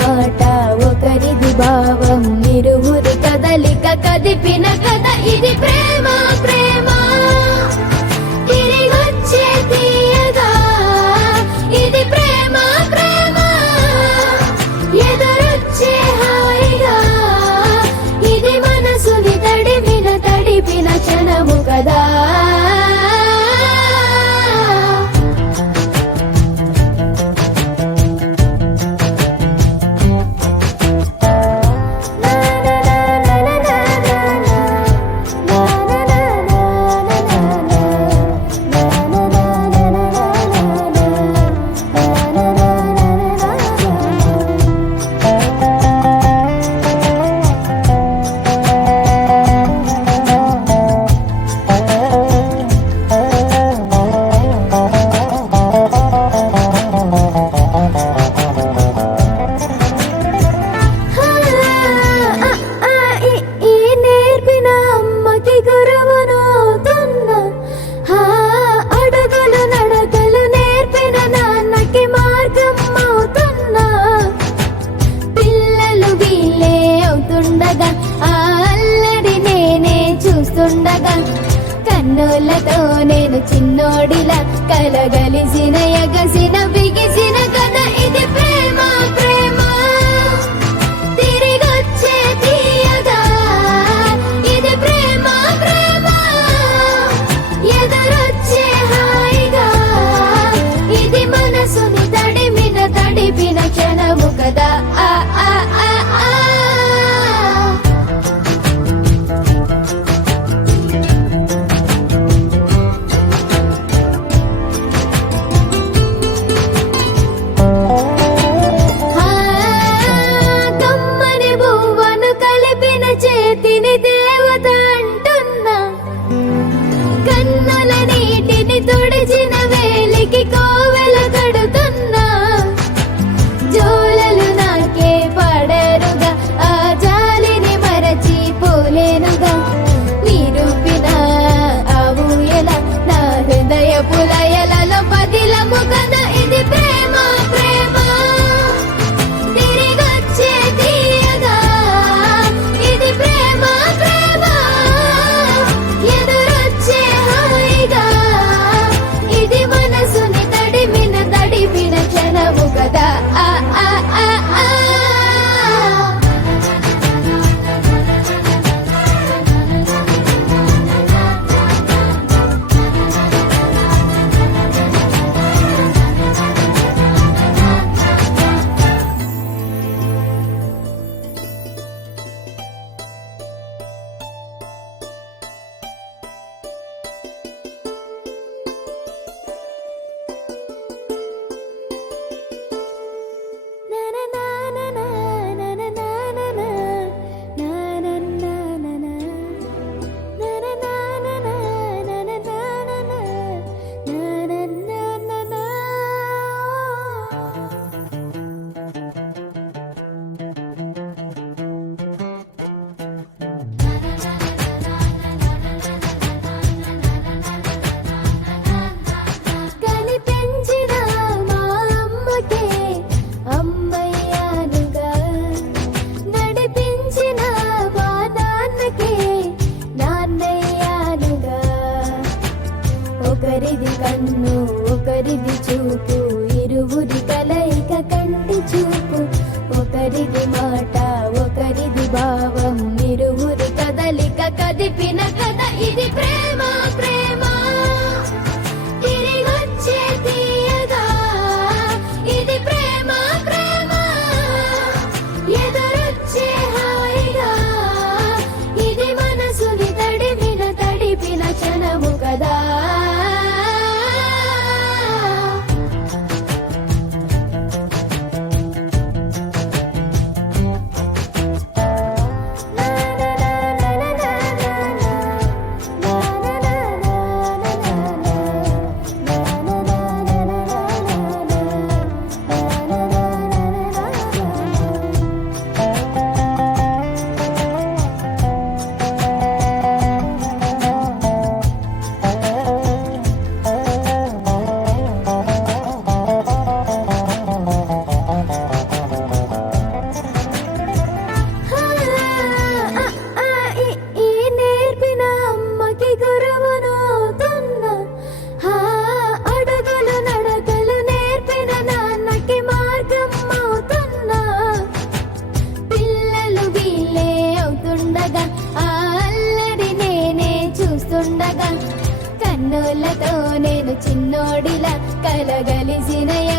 మాట ఒకరిది భావం ఇరువురి కదలిక కదిపిన కథ ఇది ప్రేమ ప్రేమ తిరిగొచ్చే తీయగా ఇది ప్రేమ ప్రేమ ఎదురొచ్చే హాయిగా ఇది మనసుని తడిపిన క్షణము కదా కన్నులతో నేను చిన్నోడిలా కలగలిసిన ఎగసిన బిగిసిన కథ ఇది ప్రేమ ప్రేమ తిరిగొచ్చే తీయగా ఇది ప్రేమ ప్రేమ ఎదురొచ్చే హాయిగా ఇది మనసుని తడిపిన క్షణము కదా ఆ ఆ ఆ ఆ తుడిచిన వేలికి కోవెల కడుతున్నా జోలలు నాకే పడరుగా ఆ జాలిని మరచి పోలేనుగా నిరూపిన ఆ ఊయల నా హృదయ పులయలలో పదిలము కదా ఇది ప్రేమ ప్రేమ తిరిగొచ్చే తీయగా ఇది ప్రేమ ప్రేమ ఎదురొచ్చే హాయిగా ఇది మనసుని తడిపిన క్షణము కదా ఆ ఆ ఆ ఆ ఒకరిది కన్ను ఒకరిది చూపు ఇరువురి కలయిక కంటి చూపు ఒకరిది మాట ఒకరిది భావం ఇరువురి కదలిక కదిపిన కథ ఇది ప్రేమ ప్రేమ తిరిగొచ్చే తీయగా ఇది ప్రేమ ప్రేమ ఎదురొచ్చే హాయిగా ఇది మనసుని తడిపిన క్షణము కదా na na వెలగలిసిన